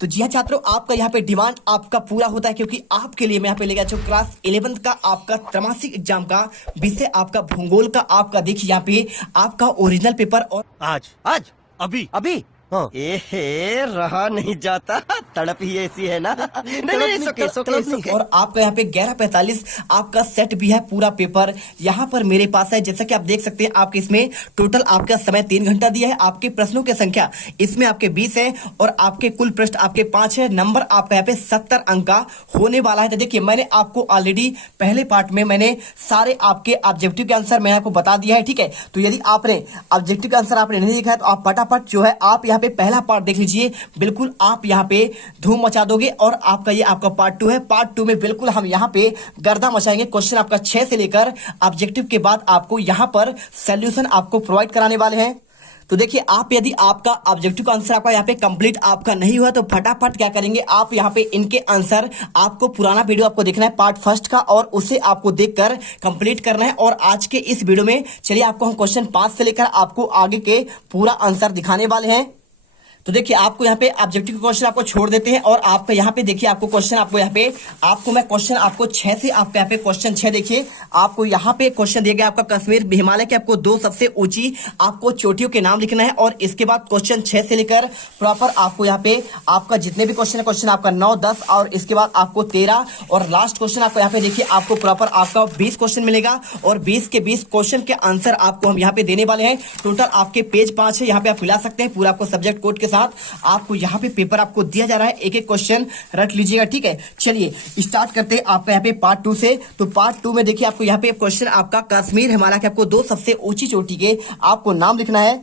तो जी हाँ छात्रों, आपका यहाँ पे डिमांड आपका पूरा होता है क्योंकि आपके लिए मैं यहाँ पे लेके आया हूँ क्लास 11th का आपका त्रैमासिक एग्जाम का विषय आपका भूगोल का। आपका देखिए यहाँ पे आपका ओरिजिनल पेपर और आज आज अभी अभी हाँ एहे रहा नहीं जाता, तड़प ही ऐसी है ना। नहीं नहीं सुके और आपका यहाँ पे 11:45 आपका सेट भी है पूरा पेपर यहाँ पर मेरे पास है। जैसा कि आप देख सकते हैं आपके इसमें टोटल आपका समय 3 घंटा दिया है। आपके प्रश्नों की संख्या इसमें आपके 20 है और आपके कुल प्रश्न आपके 5 है। नंबर आपका यहाँ पे 70 अंक का होने वाला है। तो देखिए मैंने आपको ऑलरेडी पहले पार्ट में मैंने सारे आपके ऑब्जेक्टिव के आंसर मैं आपको बता दिया है, ठीक है। तो यदि आपने ऑब्जेक्टिव का आंसर आपने नहीं देखा है तो आप फटाफट जो है आप यहाँ पे पहला पार्ट देख लीजिए, बिल्कुल आप यहाँ पे धूम मचा दोगे। और आपका ये आपका पार्ट 2 है। पार्ट 2 में बिल्कुल हम यहाँ पे गर्दा मचाएंगे। क्वेश्चन आपका 6 से लेकर ऑब्जेक्टिव के बाद आपको यहाँ पर सॉल्यूशन आपको प्रोवाइड कराने वाले हैं। तो देखिए आप यदि आपका ऑब्जेक्टिव का आंसर आपका यहाँ पे कंप्लीट आपका नहीं हुआ तो फटाफट क्या करेंगे आप यहाँ पे इनके आंसर आपको पुराना वीडियो आपको देखना है पार्ट फर्स्ट का और उसे आपको देखकर कंप्लीट करना है। और आज के इस वीडियो में चलिए आपको हम क्वेश्चन 5 से लेकर आपको आगे के पूरा आंसर दिखाने वाले हैं। तो देखिए आपको यहाँ पे ऑब्जेक्टिव क्वेश्चन आपको छोड़ देते हैं और आप यहाँ पे देखिए आपको क्वेश्चन आपको यहाँ पे आपको मैं क्वेश्चन आपको 6 से आपका यहाँ पे क्वेश्चन 6 देखिए आपको यहाँ पे क्वेश्चन दिया गया आपका कश्मीर हिमालय के आपको 2 सबसे ऊंची आपको चोटियों के नाम लिखना है। और इसके बाद क्वेश्चन 6 से लेकर प्रॉपर आपको यहाँ पे आपका जितने भी क्वेश्चन है क्वेश्चन आपका 9, 10 और इसके बाद आपको 13 और लास्ट क्वेश्चन आपको यहाँ पे देखिए आपको प्रॉपर आपका 20 क्वेश्चन मिलेगा और 20 के 20 क्वेश्चन के आंसर आपको हम यहाँ पे देने वाले हैं। टोटल आपके पेज 5 है, यहाँ पे आप मिला सकते हैं पूरा आपको सब्जेक्ट कोड के साथ आपको यहाँ पे पेपर आपको दिया जा रहा है। एक एक क्वेश्चन रट लीजिएगा, ठीक है। चलिए स्टार्ट करते हैं आपका यहाँ पे पार्ट 2 से। तो पार्ट 2 में देखिए आपको यहाँ पे क्वेश्चन आपका कश्मीर हिमालय के आपको 2 सबसे ऊंची चोटी के आपको नाम लिखना है।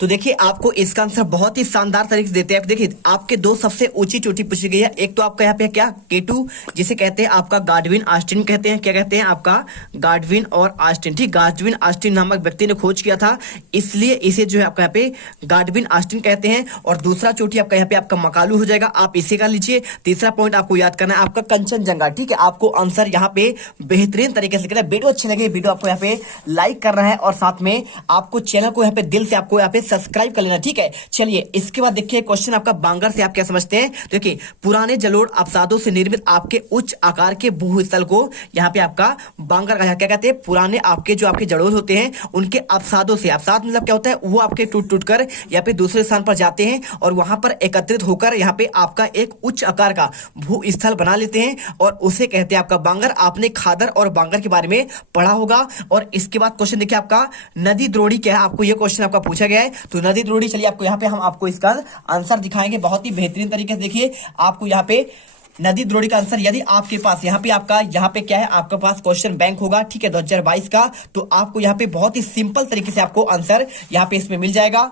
तो देखिए आपको इसका आंसर बहुत ही शानदार तरीके से देते हैं। देखिए आपके 2 सबसे ऊंची चोटी पूछी गई है। एक तो आपका यहाँ पे क्या K2 जिसे कहते हैं आपका गाडविन ऑस्टिन कहते हैं, क्या कहते हैं आपका गाडविन और ऑस्टिन, ठीक। गाडविन ऑस्टिन नामक व्यक्ति ने खोज किया था इसलिए इसे जो है आपका यहाँ पे गाडविन ऑस्टिन कहते हैं। और दूसरा चोटी आपका यहाँ पे आपका मकालू हो जाएगा, आप इसे कर लीजिए। तीसरा पॉइंट आपको याद करना है आपका कंचनजंगा, ठीक है। आपको आंसर यहाँ पे बेहतरीन तरीके से करना है। वीडियो अच्छी लगे वीडियो आपको यहाँ पे लाइक करना है और साथ में आपको चैनल को यहाँ पे दिल से आपको यहाँ पे सब्सक्राइब कर लेना, ठीक है। चलिए इसके बाद देखिए क्वेश्चन आपका बांगर से आप क्या समझते हैं। देखिए पुराने जलोढ़ अवसादों से निर्मित आपके उच्च आकार के भूस्थल को यहाँ पे आपका बांगर कहा, क्या कहते हैं पुराने आपके जो आपके जलोढ़ होते हैं उनके अवसादों से, अवसाद मतलब क्या होता है वो आपके टूट टूट कर यहाँ पे दूसरे स्थान पर जाते हैं और वहां पर एकत्रित होकर यहाँ पे आपका एक उच्च आकार का भूस्थल बना लेते हैं और उसे कहते हैं आपका बांगर। आपने खादर और बांगर के बारे में पढ़ा होगा। और इसके बाद क्वेश्चन देखिए आपका नदी द्रोणी क्या है, आपको ये क्वेश्चन आपका पूछा गया है। तो नदी द्रोणी चलिए आपको यहाँ पे हम आपको इसका आंसर दिखाएंगे बहुत ही बेहतरीन तरीके से। देखिए आपको यहाँ पे नदी द्रोणी का आंसर यदि आपके पास यहाँ पे आपका यहाँ पे क्या है आपके पास क्वेश्चन बैंक होगा, ठीक है, 2022 का, तो आपको यहाँ पे बहुत ही सिंपल तरीके से आपको आंसर यहाँ पे इसमें मिल जाएगा,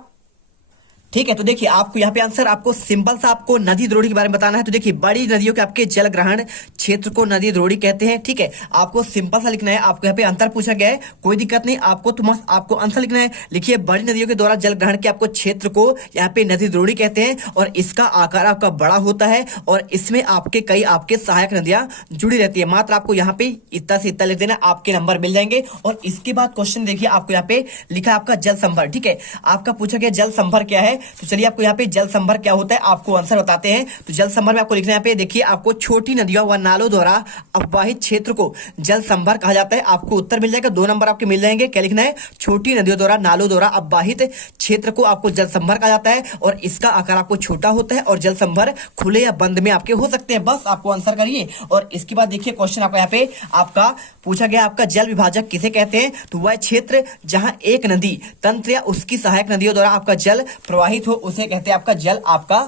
ठीक है। तो देखिए आपको यहाँ पे आंसर आपको सिंपल सा आपको नदी द्रोणी के बारे में बताना है। तो देखिए बड़ी नदियों के आपके जल ग्रहण क्षेत्र को नदी द्रोणी कहते हैं, ठीक है। आपको सिंपल सा लिखना है। आपको यहाँ पे अंतर पूछा गया है, कोई दिक्कत नहीं, आपको तो मस्त आपको आंसर लिखना है। लिखिए बड़ी नदियों के द्वारा जल ग्रहण के आपको क्षेत्र को यहाँ पे नदी द्रोणी कहते हैं और इसका आकार आपका बड़ा होता है और इसमें आपके कई आपके सहायक नदियां जुड़ी रहती है। मात्र आपको यहाँ पे इतना से इतना लिख देना, आपके नंबर मिल जाएंगे। और इसके बाद क्वेश्चन देखिए आपको यहाँ पे लिखा है आपका जल संभर, ठीक है। आपका पूछा गया जल संभर क्या है। तो चलिए आपको यहाँ पे जल संभर क्या होता है आपको आंसर बताते हैं। तो जल संभर में आपको लिखना है यहाँ पे देखिए आपको छोटी नदियों व नालों द्वारा अववाहित क्षेत्र को जल संभर कहा जाता है। आपको उत्तर मिल जाएगा, 2 नंबर आपके मिल जाएंगे। क्या लिखना है, छोटी नदियों द्वारा नालों द्वारा अववाहित क्षेत्र को आपको जल संभर कहा जाता है और इसका आकार आपको छोटा होता है और जल संभर खुले या बंद में आपके हो सकते हैं। बस आपको आंसर करिए। और इसके बाद देखिए क्वेश्चन आपका यहाँ पे आपका पूछा गया आपका जल विभाजक किसे कहते हैं। तो वह क्षेत्र जहां एक नदी तंत्र या उसकी सहायक नदियों द्वारा आपका जल प्रवाहित हो उसे कहते हैं आपका जल आपका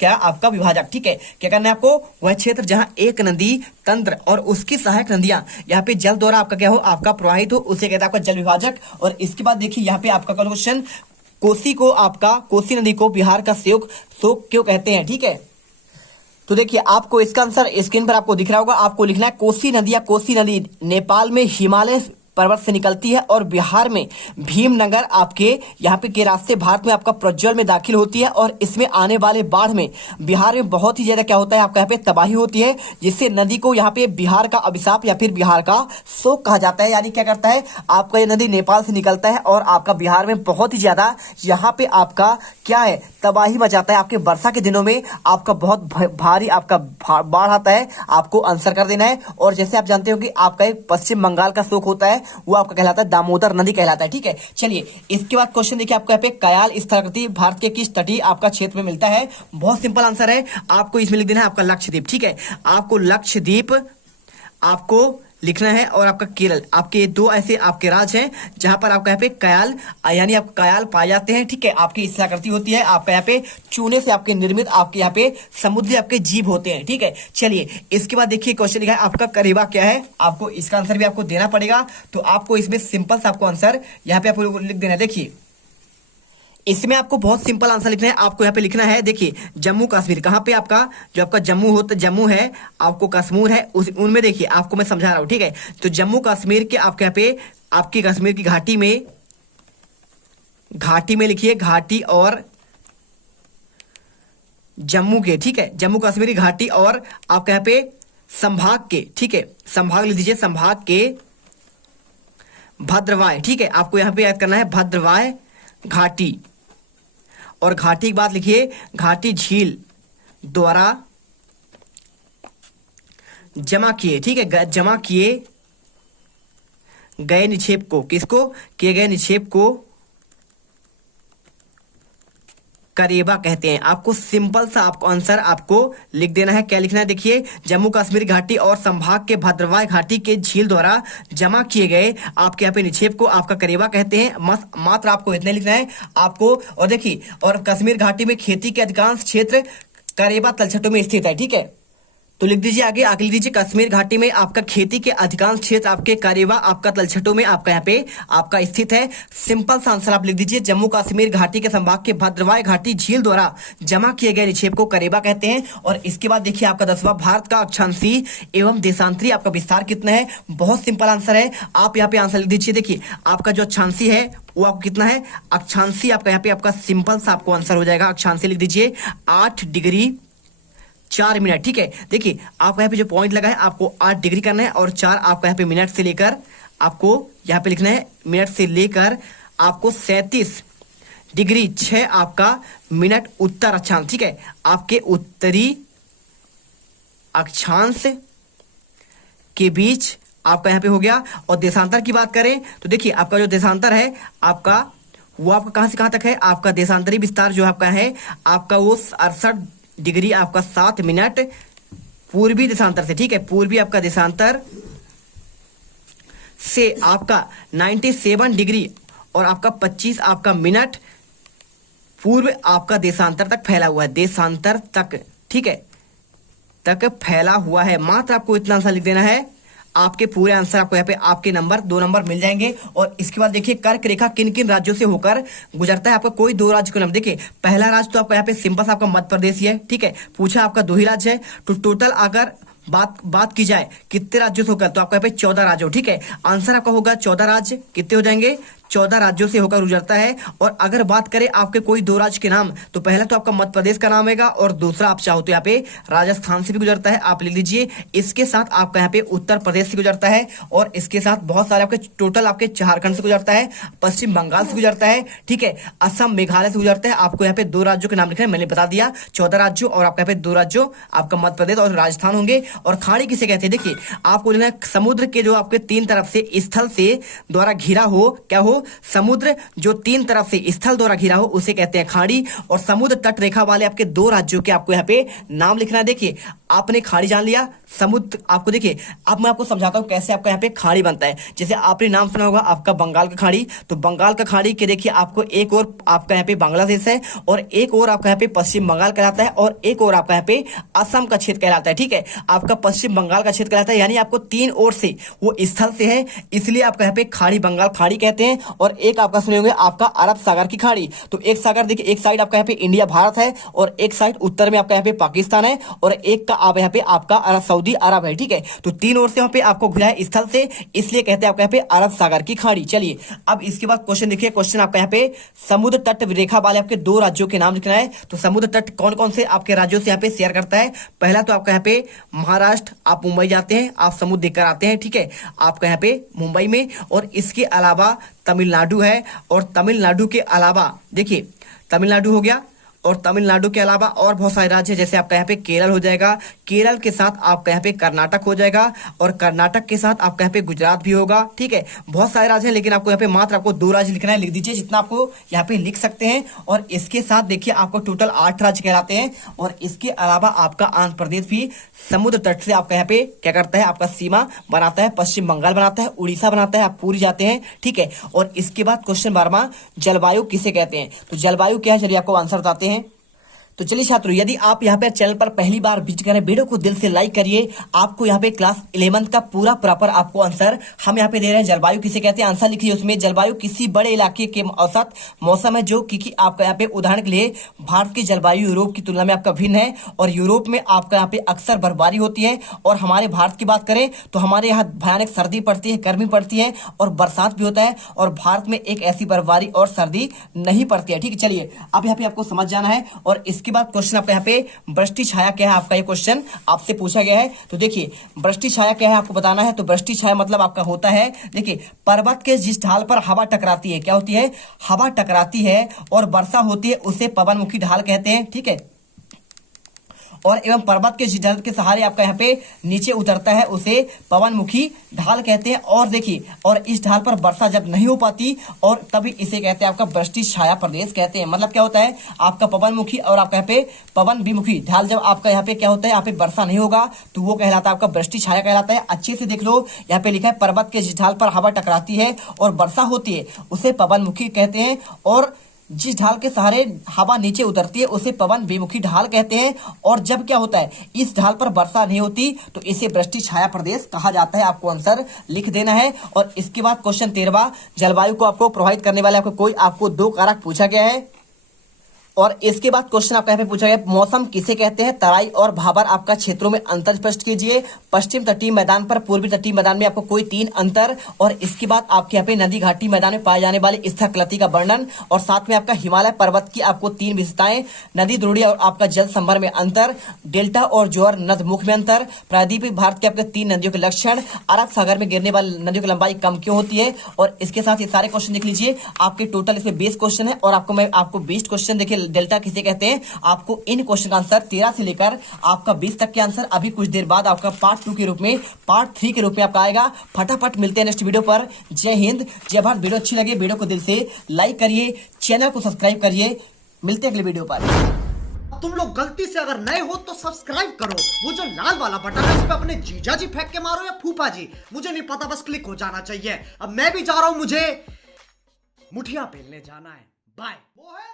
क्या आपका विभाजक, ठीक है। क्या करना है आपको, वह क्षेत्र जहां एक नदी तंत्र और उसकी सहायक नदियां यहाँ पे जल द्वारा आपका क्या हो आपका प्रवाहित हो उसे कहते हैं आपका जल विभाजक। और इसके बाद देखिए यहाँ पे आपका क्वेश्चन कोसी को आपका कोसी नदी को बिहार का शोक क्यों कहते हैं, ठीक है। तो देखिए आपको इसका आंसर स्क्रीन पर आपको दिख रहा होगा। आपको लिखना है कोसी नदी या कोसी नदी नेपाल में हिमालय पर्वत से निकलती है और बिहार में भीमनगर आपके यहाँ पे के रास्ते भारत में आपका प्रज्वल में दाखिल होती है और इसमें आने वाले बाढ़ में बिहार में बहुत ही ज्यादा क्या होता है आपका यहाँ पे तबाही होती है, जिससे नदी को यहाँ पे बिहार का अभिशाप या फिर बिहार का शोक कहा जाता है। यानी क्या करता है आपका ये नदी नेपाल से निकलता है और आपका बिहार में बहुत ही ज्यादा यहाँ पे आपका क्या है तबाही मचाता है। आपके वर्षा के दिनों में आपका बहुत भारी आपका बाढ़ आता है, आपको आंसर कर देना है। और जैसे आप जानते हो कि आपका एक पश्चिम बंगाल का शोक होता है, वो आपका कहलाता है दामोदर नदी कहलाता है। ठीक है, चलिए इसके बाद क्वेश्चन देखिए आपको यहाँ पे कयाल स्थलाकृति भारत के किस तटीय आपका क्षेत्र में मिलता है। बहुत सिंपल आंसर है, आपको इसमें लिख देना है आपका लक्षद्वीप। ठीक है, आपको लक्षद्वीप आपको लिखना है और आपका केरल, आपके दो ऐसे आपके राज्य हैं जहां पर आपका यहाँ पे कयाल यानी आप कयाल पाए जाते हैं। ठीक है, आपकी स्थलाकृति होती है, आपका यहाँ पे चूने से आपके निर्मित आपके यहाँ पे समुद्री आपके जीव होते हैं। ठीक है, चलिए इसके बाद देखिए क्वेश्चन लिखा है आपका करेबा क्या है। आपको इसका आंसर भी आपको देना पड़ेगा, तो आपको इसमें सिंपल सा आपको आंसर यहाँ पे आपको लिख देना है। देखिए इसमें आपको बहुत सिंपल आंसर लिखना है, आपको यहाँ पे लिखना है देखिए जम्मू कश्मीर। कहाँ पे आपका जो आपका जम्मू है, आपको कश्मीर है उनमें देखिए आपको मैं समझा रहा हूँ। ठीक है, तो जम्मू कश्मीर के आपके यहाँ पे आपकी कश्मीर की घाटी में लिखिए घाटी और जम्मू के। ठीक है, जम्मू कश्मीर की घाटी और आपके यहाँ पे संभाग के, ठीक है संभाग लिख दीजिए, संभाग के भद्रवाह। ठीक है, आपको यहाँ पे याद करना है भद्रवाह घाटी, और घाटी की बात लिखिए घाटी झील द्वारा जमा किए। ठीक है, जमा किए गए निक्षेप को, किसको किए गए निक्षेप को करेबा कहते हैं। आपको सिंपल सा आपको आंसर आपको लिख देना है। क्या लिखना है देखिए जम्मू कश्मीर घाटी और संभाग के भद्रवाह घाटी के झील द्वारा जमा किए गए आपके यहाँ पे निक्षेप को आपका करेबा कहते हैं। मात्र आपको इतने लिखना है आपको। और देखिए और कश्मीर घाटी में खेती के अधिकांश क्षेत्र करेबा तलछटों में स्थित है। ठीक है, तो लिख दीजिए आगे लिख दीजिए कश्मीर घाटी में आपका खेती के अधिकांश क्षेत्र आपके करेबा आपका तलछटों में आपका यहाँ पे आपका स्थित है। सिंपल सा आंसर आप लिख दीजिए जम्मू कश्मीर घाटी के संभाग के भद्रवाह घाटी झील द्वारा जमा किए गए निक्षेप को करेबा कहते हैं। और इसके बाद देखिए आपका 10वां भारत का अक्षांशीय एवं देशांतरी आपका विस्तार कितना है। बहुत सिंपल आंसर है, आप यहाँ पे आंसर लिख दीजिए। देखिए आपका जो अक्षांशीय है वो आपको कितना है, अक्षांशीय आपका यहाँ पे आपका सिंपल सा आपको आंसर हो जाएगा। अक्षांशीय लिख दीजिए 8 डिग्री 4 मिनट। ठीक है, देखिए आपका यहाँ पे जो पॉइंट लगा है आपको 8 डिग्री करना है और 4 आपका यहाँ पे मिनट से लेकर आपको यहाँ पे लिखना है मिनट से लेकर आपको 37 डिग्री 6 आपका मिनट उत्तर अक्षांश। ठीक है, आपके उत्तरी अक्षांश के बीच आपका यहाँ पे हो गया। और देशांतर की बात करें तो देखिए आपका जो देशांतर है आपका वो आपका कहां से कहां तक है, आपका देशांतरी विस्तार जो आपका है आपका वो 68 डिग्री आपका 7 मिनट पूर्वी देशांतर से। ठीक है, पूर्वी आपका देशांतर से आपका 97 डिग्री और आपका 25 आपका मिनट पूर्व आपका देशांतर तक फैला हुआ है, देशांतर तक। ठीक है, तक फैला हुआ है। मात्र आपको इतना आंसर लिख देना है, आपके पूरे आंसर आपको यहाँ पे आपके नंबर 2 नंबर मिल जाएंगे। और इसके बाद देखिए कर्क रेखा किन किन राज्यों से होकर गुजरता है। आपका कोई 2 राज्य को नाम देखिए, पहला राज्य तो आपका यहाँ पे सिंपल आपका मध्य प्रदेश ही है। ठीक है, पूछा आपका 2 ही राज्य है, तो टोटल अगर बात की जाए कितने राज्यों से होकर तो आपका यहाँ पे 14 राज्य हो। ठीक है, आंसर आपका होगा 14 राज्य। कितने हो जाएंगे, 14 राज्यों से होकर गुजरता है। और अगर बात करें आपके कोई 2 राज्य के नाम तो पहला तो आपका मध्य प्रदेश का नाम आएगा और दूसरा आप चाहो तो यहाँ पे राजस्थान से भी गुजरता है, आप लिख लीजिए। इसके साथ आपका यहाँ पे उत्तर प्रदेश से गुजरता है और इसके साथ बहुत सारे आपके टोटल आपके झारखंड से गुजरता है, पश्चिम बंगाल से गुजरता है। ठीक है, असम मेघालय से गुजरता है। आपको यहाँ पे 2 राज्यों के नाम लिखना है, मैंने बता दिया 14 राज्यों और आपका यहाँ पे 2 राज्यों आपका मध्य प्रदेश और राजस्थान होंगे। और खाड़ी किसे कहते हैं, देखिए आपको जो है समुद्र के जो आपके 3 तरफ से स्थल से द्वारा घिरा हो, क्या हो, समुद्र जो 3 तरफ से स्थल द्वारा घिरा हो उसे कहते हैं खाड़ी। और समुद्र तट रेखा वाले आपके 2 राज्यों के आपको यहाँ पे नाम लिखना है। देखिए आपने खाड़ी जान लिया, समुद्र आपको देखिए अब मैं आपको समझाता हूँ कैसे आपका यहाँ पे खाड़ी बनता है। जैसे आपने नाम सुना होगा आपका बंगाल का खाड़ी, तो बंगाल का खाड़ी के देखिए आपको एक और आपका यहाँ पे बांग्लादेश है और एक और आपका यहाँ पे पश्चिम बंगाल कहलाता है और एक और आपका यहाँ पे असम का क्षेत्र कहलाता है। ठीक है, आपका पश्चिम बंगाल का क्षेत्र कहलाता है, यानी आपको 3 ओर से वो स्थल से है, इसलिए आपका यहाँ पे खाड़ी बंगाल खाड़ी कहते हैं। और एक आपका सुने होंगे आपका अरब सागर की खाड़ी, तो एक सागर देखिए एक साइड आपका यहाँ पे इंडिया भारत है और एक साइड उत्तर में आपका यहाँ पे पाकिस्तान है और एक का आपका अब यहाँ पे आपका सऊदी अरब है। ठीक है, तो 3 ओर से यहाँ पे आपको घिरा है स्थल से, इसलिए कहते हैं आपका यहाँ पे अरब सागर की खाड़ी। चलिए अब इसके बाद क्वेश्चन देखिए, क्वेश्चन आपका यहाँ पे समुद्र तट रेखा वाले आपके 2 राज्यों के नाम लिखना है। तो समुद्र तट कौन कौन से आपके राज्यों से यहाँ पे शेयर करता है? पहला तो आपका यहाँ पे महाराष्ट्र, आप मुंबई जाते हैं, आप समुद्र देखकर आते हैं। ठीक है, आपका यहाँ पे मुंबई में, और इसके अलावा तमिलनाडु है, और तमिलनाडु के अलावा देखिए तमिलनाडु हो गया, और तमिलनाडु के अलावा और बहुत सारे राज्य, जैसे आपका यहाँ पे केरल हो जाएगा, केरल के साथ आपका यहाँ पे कर्नाटक हो जाएगा, और कर्नाटक के साथ आपका यहाँ पे गुजरात भी होगा। ठीक है, बहुत सारे राज्य हैं, लेकिन आपको यहाँ पे मात्र आपको 2 राज्य लिखना है। लिख दीजिए जितना आपको यहाँ पे लिख सकते हैं। और इसके साथ देखिए आपको टोटल 8 राज्य कहलाते हैं। और इसके अलावा आपका आंध्र प्रदेश भी समुद्र तट से आपका यहाँ पे क्या करता है, आपका सीमा बनाता है, पश्चिम बंगाल बनाता है, उड़ीसा बनाता है, आप पूरी जाते हैं। ठीक है, और इसके बाद क्वेश्चन 12वां, जलवायु किसे कहते हैं? तो जलवायु क्या है, चलिए आपको आंसर बताते हैं। तो चलिए छात्रों, यदि आप यहाँ पे चैनल पर पहली बार विजिट करें, वीडियो को दिल से लाइक करिए। आपको यहाँ पे क्लास 11th का पूरा प्रॉपर आपको आंसर हम यहाँ पे दे रहे हैं। जलवायु किसे कहते हैं, आंसर लिखिए उसमें। जलवायु किसी बड़े इलाके के औसत मौसम है जो कि आपका यहाँ पे, उदाहरण के लिए भारत की जलवायु यूरोप की तुलना में आपका भिन्न है, और यूरोप में आपका यहाँ पे अक्सर बर्फबारी होती है। और हमारे भारत की बात करें तो हमारे यहाँ भयानक सर्दी पड़ती है, गर्मी पड़ती है, और बरसात भी होता है, और भारत में एक ऐसी बर्फबारी और सर्दी नहीं पड़ती है। ठीक है, चलिए अब यहाँ पे आपको समझ जाना है। और इसके बाद क्वेश्चन आपका यहाँ पे वृष्टि छाया क्या है, आपका ये क्वेश्चन आपसे पूछा गया है। तो देखिए वृष्टि छाया क्या है आपको बताना है। तो वृष्टि छाया मतलब आपका होता है, देखिए पर्वत के जिस ढाल पर हवा टकराती है, क्या होती है, हवा टकराती है और वर्षा होती है, उसे पवनमुखी ढाल कहते हैं। ठीक है, और एवं पर्वत के जिस ढाल के सहारे आपका यहाँ पे नीचे उतरता है, उसे पवनमुखी ढाल कहते हैं। और देखिए, और इस ढाल पर वर्षा जब नहीं हो पाती, और तभी इसे कहते हैं आपका वृष्टि छाया प्रदेश कहते हैं। मतलब क्या होता है, आपका पवनमुखी और आपका यहाँ पे पवन विमुखी ढाल जब आपका यहाँ पे क्या होता है, यहाँ पे वर्षा नहीं होगा, तो वो कहलाता है आपका वृष्टि छाया कहलाता है। अच्छे से देख लो, यहाँ पे लिखा है पर्वत के जिस ढाल पर हवा टकराती है और वर्षा होती है, उसे पवनमुखी कहते हैं, और जिस ढाल के सहारे हवा नीचे उतरती है उसे पवन विमुखी ढाल कहते हैं। और जब क्या होता है, इस ढाल पर वर्षा नहीं होती, तो इसे वृष्टि छाया प्रदेश कहा जाता है। आपको आंसर लिख देना है। और इसके बाद क्वेश्चन 13वां, जलवायु को आपको प्रभावित करने वाले आपको 2 कारक पूछा गया है। और इसके बाद क्वेश्चन आपका यहाँ पे पूछा गया, मौसम किसे कहते हैं? तराई और भाबर आपका क्षेत्रों में अंतर स्पष्ट कीजिए। पश्चिम तटीय मैदान पर पूर्वी तटीय मैदान में आपको कोई 3 अंतर। और इसके बाद आपके यहाँ पे नदी घाटी मैदान में पाए जाने वाले स्थलकृति का वर्णन, और साथ में आपका हिमालय पर्वत की आपको 3 विशेषताएं, नदी द्रोणी और आपका जल संभर में अंतर, डेल्टा और जोर नद मुख में अंतर, प्रायद्वीपीय भारत के आपके 3 नदियों के लक्षण, अरब सागर में गिरने वाली नदियों की लंबाई कम क्यों होती है। और इसके साथ ये सारे क्वेश्चन देख लीजिए। आपके टोटल इसमें 20 क्वेश्चन है, और मैं आपको 20 क्वेश्चन देखिए डेल्टा किसे कहते हैं, आपको इन क्वेश्चन का आंसर 13 से लेकर आपका 20 तक के आंसर अभी कुछ देर बाद आपका पार्ट 2 के रूप में, पार्ट 3 के रूप में आपका आएगा। फटाफट मिलते हैं नेक्स्ट वीडियो पर। जय हिंद, जय भारत। वीडियो अच्छी लगे वीडियो को दिल से लाइक करिए, चैनल को सब्सक्राइब करिए। मिलते हैं अगले वीडियो पर। तुम लोग गलती से अगर नए हो तो सब्सक्राइब करो, वो जो लाल वाला बटन है इस पे अपने जीजा जी फेंक के मारो या फूफा जी, मुझे नहीं पता, बस क्लिक हो जाना चाहिए। अब मैं भी जा रहा हूं, मुझे मुठिया पेलने जाना है। बाय। वो है